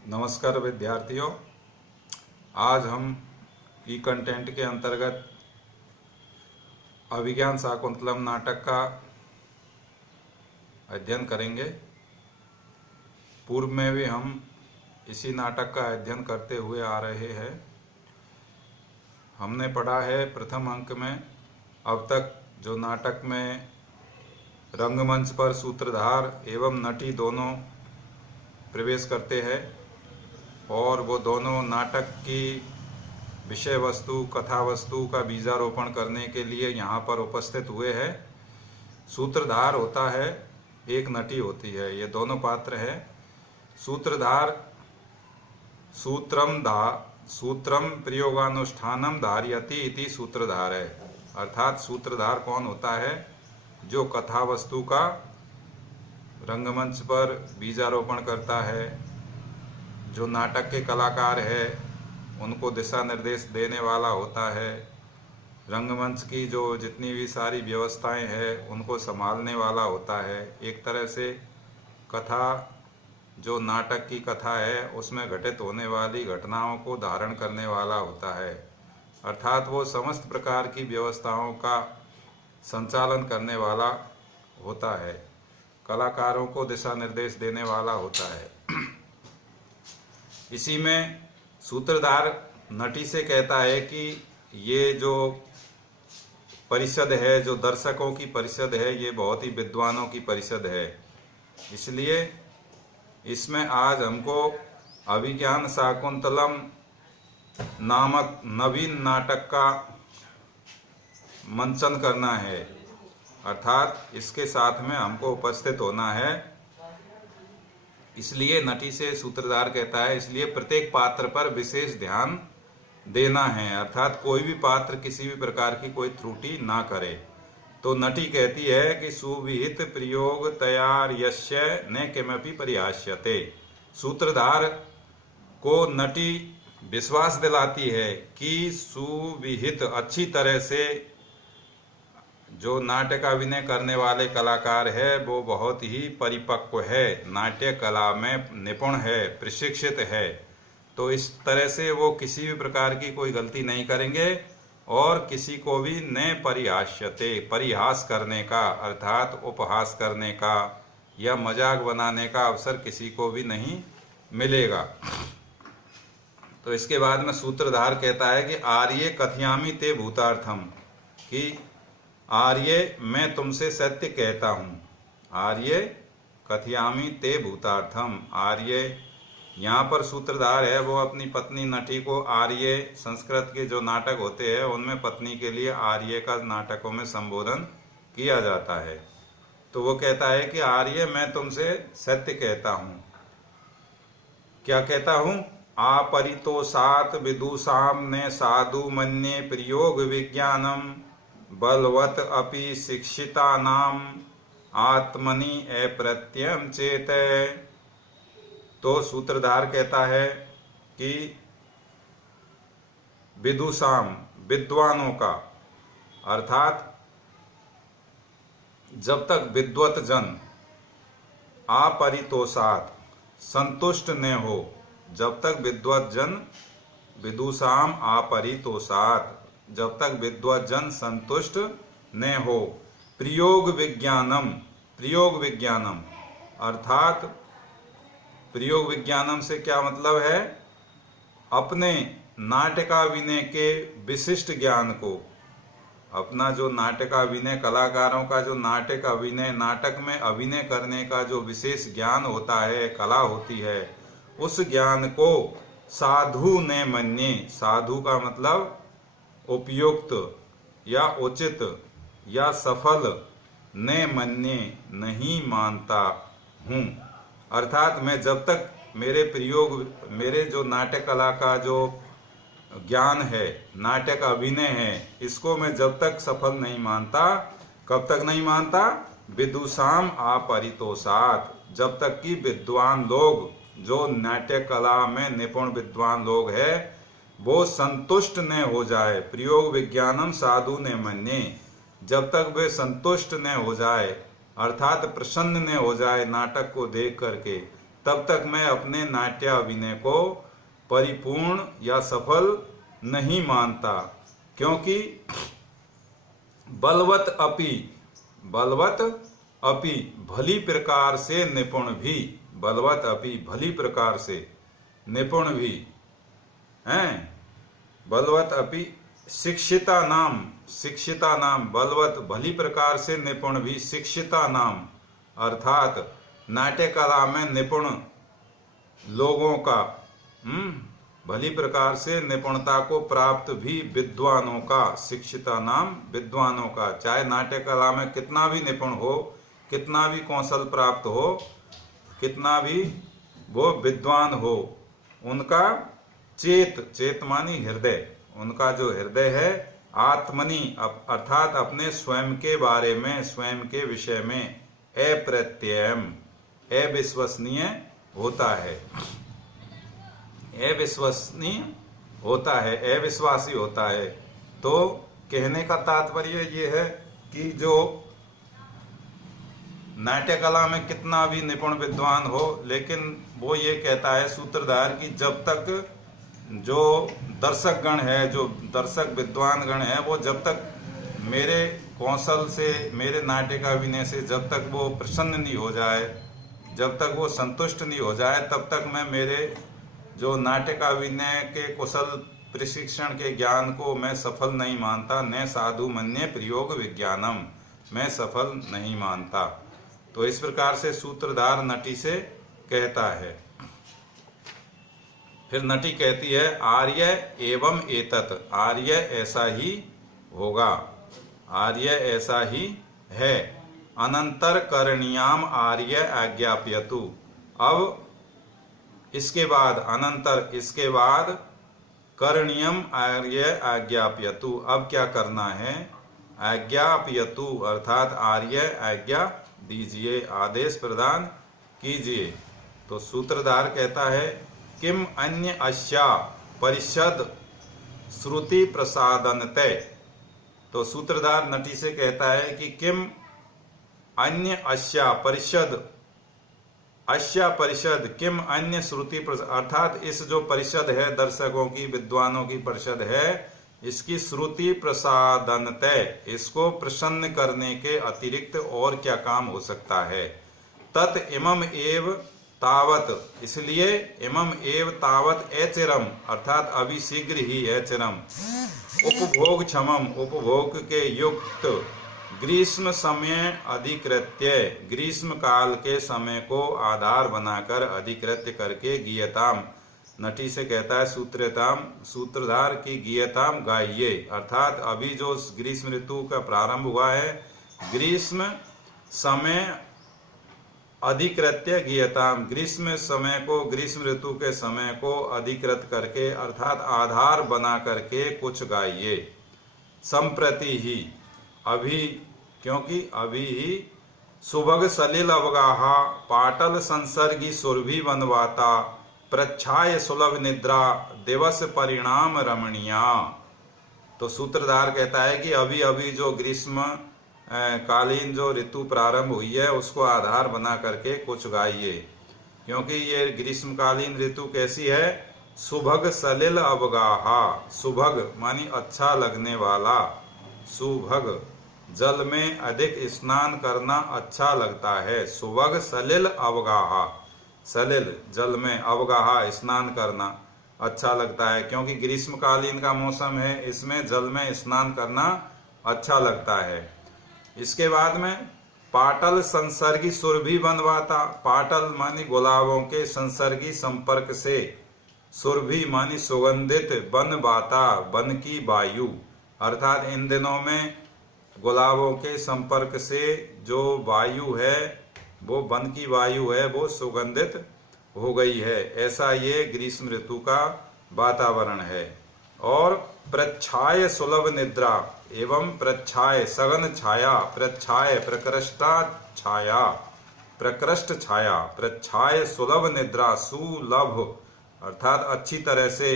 नमस्कार विद्यार्थियों। आज हम ई कंटेंट के अंतर्गत अभिज्ञान शाकुंतलम नाटक का अध्ययन करेंगे। पूर्व में भी हम इसी नाटक का अध्ययन करते हुए आ रहे हैं। हमने पढ़ा है प्रथम अंक में अब तक जो नाटक में रंगमंच पर सूत्रधार एवं नटी दोनों प्रवेश करते हैं और वो दोनों नाटक की विषय वस्तु कथा वस्तु का बीजारोपण करने के लिए यहाँ पर उपस्थित हुए हैं। सूत्रधार होता है, एक नटी होती है। ये दोनों पात्र हैं। सूत्रधार सूत्रम प्रयोगानुष्ठानम धारयति इति सूत्रधार है। अर्थात सूत्रधार कौन होता है? जो कथा वस्तु का रंगमंच पर बीजारोपण करता है, जो नाटक के कलाकार है उनको दिशा निर्देश देने वाला होता है, रंगमंच की जो जितनी भी सारी व्यवस्थाएं हैं उनको संभालने वाला होता है। एक तरह से कथा, जो नाटक की कथा है उसमें घटित होने वाली घटनाओं को धारण करने वाला होता है। अर्थात वो समस्त प्रकार की व्यवस्थाओं का संचालन करने वाला होता है, कलाकारों को दिशा निर्देश देने वाला होता है। इसी में सूत्रधार नटी से कहता है कि ये जो परिषद है, जो दर्शकों की परिषद है, ये बहुत ही विद्वानों की परिषद है। इसलिए इसमें आज हमको अभिज्ञान शाकुंतलम नामक नवीन नाटक का मंचन करना है। अर्थात इसके साथ में हमको उपस्थित होना है। इसलिए नटी से सूत्रधार कहता है, इसलिए प्रत्येक पात्र पर विशेष ध्यान देना है। अर्थात कोई भी पात्र किसी भी प्रकार की कोई त्रुटि ना करे। तो नटी कहती है कि सुविहित प्रयोग तैयार यस्य न किमपि परिहास्यते। सूत्रधार को नटी विश्वास दिलाती है कि सुविहित, अच्छी तरह से जो नाटक अभिनय करने वाले कलाकार है वो बहुत ही परिपक्व है, नाट्य कला में निपुण है, प्रशिक्षित है। तो इस तरह से वो किसी भी प्रकार की कोई गलती नहीं करेंगे और किसी को भी न परिहास्यते, परिहास करने का अर्थात उपहास करने का या मजाक बनाने का अवसर किसी को भी नहीं मिलेगा। तो इसके बाद में सूत्रधार कहता है कि आर्ये कथयामि ते भूतार्थम, कि आर्ये मैं तुमसे सत्य कहता हूँ। आर्ये कथयामि ते भूतार्थम। आर्ये यहाँ पर सूत्रधार है, वो अपनी पत्नी नटी को आर्ये, संस्कृत के जो नाटक होते हैं उनमें पत्नी के लिए आर्ये का नाटकों में संबोधन किया जाता है। तो वो कहता है कि आर्ये मैं तुमसे सत्य कहता हूँ। क्या कहता हूँ? आपरितोषात् विदुषां न साधु मन्ये प्रयोग विज्ञानम बलवत अपि शिक्षितानाम आत्मनि अप्रत्ययम चेतय। तो सूत्रधार कहता है कि विदुषाम, विद्वानों का, अर्थात जब तक विद्वत जन अपरितोषात्, संतुष्ट न हो, जब तक विद्वत जन, विदुषाम अपरितोषात्, जब तक विद्वत जन संतुष्ट न हो, प्रयोग विज्ञानम, प्रयोग विज्ञानम, अर्थात प्रयोग विज्ञानम से क्या मतलब है? अपने नाटकाभिनय के विशिष्ट ज्ञान को, अपना जो नाटकाभिनय, कलाकारों का जो नाटक अभिनय, नाटक में अभिनय करने का जो विशेष ज्ञान होता है, कला होती है, उस ज्ञान को साधु ने मन्ये। साधु का मतलब उपयुक्त या उचित या सफल, ने मन्ये नहीं मानता हूँ। अर्थात मैं जब तक मेरे प्रयोग, मेरे जो नाट्य कला का जो ज्ञान है, नाटक अभिनय है, इसको मैं जब तक सफल नहीं मानता। कब तक नहीं मानता? विदुषाम अपरितोषात्, जब तक कि विद्वान लोग, जो नाट्य कला में निपुण विद्वान लोग हैं, वो संतुष्ट न हो जाए। प्रयोग विज्ञानम साधु ने मन्ये, जब तक वे संतुष्ट न हो जाए, अर्थात प्रसन्न न हो जाए नाटक को देख करके, तब तक मैं अपने नाट्याभिनय को परिपूर्ण या सफल नहीं मानता, क्योंकि बलवत अपि भली प्रकार से निपुण भी, बलवत अपि भली प्रकार से निपुण भी हैं, बलवत अपि शिक्षिता नाम बलवत भली प्रकार से निपुण भी शिक्षिता नाम, अर्थात नाट्य कला में निपुण लोगों का, भली प्रकार से निपुणता को प्राप्त भी विद्वानों का, शिक्षिता नाम विद्वानों का, चाहे नाट्य कला में कितना भी निपुण हो, कितना भी कौशल प्राप्त हो, कितना भी वो विद्वान हो, उनका चेत मानी हृदय, उनका जो हृदय है आत्मनि अर्थात अपने स्वयं के बारे में, स्वयं के विषय में अप्रत्ययम अविश्वसनीय होता है, अविश्वसनीय होता है, अविश्वासी होता है। तो कहने का तात्पर्य ये है कि जो नाट्य कला में कितना भी निपुण विद्वान हो, लेकिन वो ये कहता है सूत्रधार कि जब तक जो दर्शक गण है, जो दर्शक विद्वान गण है, वो जब तक मेरे कौशल से, मेरे नाट्य का अभिनय से जब तक वो प्रसन्न नहीं हो जाए, जब तक वो संतुष्ट नहीं हो जाए, तब तक मैं मेरे जो नाट्य का अभिनय के कुशल प्रशिक्षण के ज्ञान को मैं सफल नहीं मानता। न साधु मन्ये प्रयोग विज्ञानम, मैं सफल नहीं मानता। तो इस प्रकार से सूत्रधार नटी से कहता है। फिर नटी कहती है आर्य एवं एतत्, आर्य ऐसा ही होगा, आर्य ऐसा ही है। अनंतर करणीयाम आर्य आज्ञाप्यतु, अब इसके बाद, अनंतर इसके बाद, करणीयम आर्य आज्ञाप्यतु, अब क्या करना है, आज्ञाप्यतु अर्थात आर्य आज्ञा दीजिए, आदेश प्रदान कीजिए। तो सूत्रधार कहता है किम अन्य अस्या परिषद श्रुति प्रसादनते, तो सूत्रधार नटी से कहता है कि किम अन्य अस्या परिषद, अस्या परिषद किम अन्य श्रुति, अर्थात इस जो परिषद है, दर्शकों की, विद्वानों की परिषद है, इसकी श्रुति प्रसादनतय, इसको प्रसन्न करने के अतिरिक्त और क्या काम हो सकता है। तत् इमम एव तावत, इसलिए इमम एव तावत अचिरम अर्थात अभी शीघ्र ही अचिरम, उपभोग क्षमम उपभोग के युक्त, ग्रीष्म समय अधिकृत्य, ग्रीष्म काल के समय को आधार बनाकर अधिकृत्य करके गीयताम, नटी से कहता है सूत्रधार की गीयताम गाइए, अर्थात अभी जो ग्रीष्म ऋतु का प्रारंभ हुआ है, ग्रीष्म समय अधिकृत्य गीयताम, ग्रीष्म समय को, ग्रीष्म ऋतु के समय को अधिकृत करके अर्थात आधार बना करके कुछ गाइए। संप्रति ही, अभी, क्योंकि अभी ही, सुभग सलिल अवगाहा पाटल संसर्गी सुरभि वनवाता, प्रच्छाय सुलभ निद्रा दिवस परिणाम रमणीया। तो सूत्रधार कहता है कि अभी अभी जो ग्रीष्म कालीन जो ऋतु प्रारंभ हुई है उसको आधार बना करके कुछ गाइए, क्योंकि ये ग्रीष्मकालीन ऋतु कैसी है, सुभग सलिल अवगाहा, सुभग मानी अच्छा लगने वाला, सुभग जल में अधिक स्नान करना अच्छा लगता है, सुभग सलिल अवगाहा, सलिल जल में, अवगाहा स्नान करना अच्छा लगता है, क्योंकि ग्रीष्मकालीन का मौसम है, इसमें जल में स्नान करना अच्छा लगता है। इसके बाद में पाटल संसर्गी सुरभि बनवाता, पाटल मानी गुलाबों के संसर्गी संपर्क से, सुरभि मानी सुगंधित, बनवाता वन की वायु, अर्थात इन दिनों में गुलाबों के संपर्क से जो वायु है वो वन की वायु है, वो सुगंधित हो गई है, ऐसा ये ग्रीष्म ऋतु का वातावरण है। और प्रच्छाय सुलभ निद्रा एवं प्रच्छाय सघन छाया, प्रच्छाय प्रकृष्टा छाया, प्रकृष्ट छाया, प्रच्छाय सुलभ निद्रा, सुलभ अर्थात अच्छी तरह से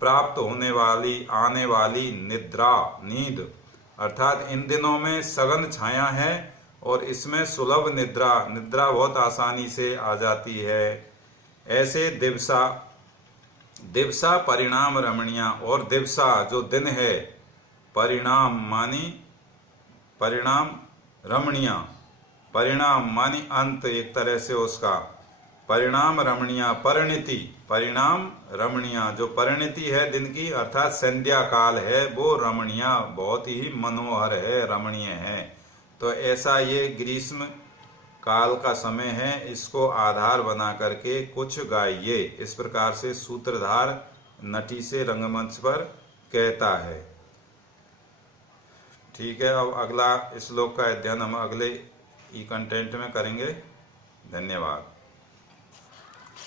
प्राप्त होने वाली, आने वाली, निद्रा नींद, अर्थात इन दिनों में सघन छाया है और इसमें सुलभ निद्रा, निद्रा बहुत आसानी से आ जाती है। ऐसे दिवसा, दिवसा परिणाम रमणीया, और दिवसा जो दिन है, परिणाम मानी परिणाम, रमणीया परिणाम मानी अंत, एक तरह से उसका परिणाम, रमणीया परिणति, परिणाम रमणीया जो परिणति है दिन की अर्थात संध्या काल है, वो रमणीया बहुत ही मनोहर है, रमणीय है। तो ऐसा ये ग्रीष्म काल का समय है, इसको आधार बना करके कुछ गाइए, इस प्रकार से सूत्रधार नटी से रंगमंच पर कहता है। ठीक है, अब अगला श्लोक का अध्ययन हम अगले ई कंटेंट में करेंगे। धन्यवाद।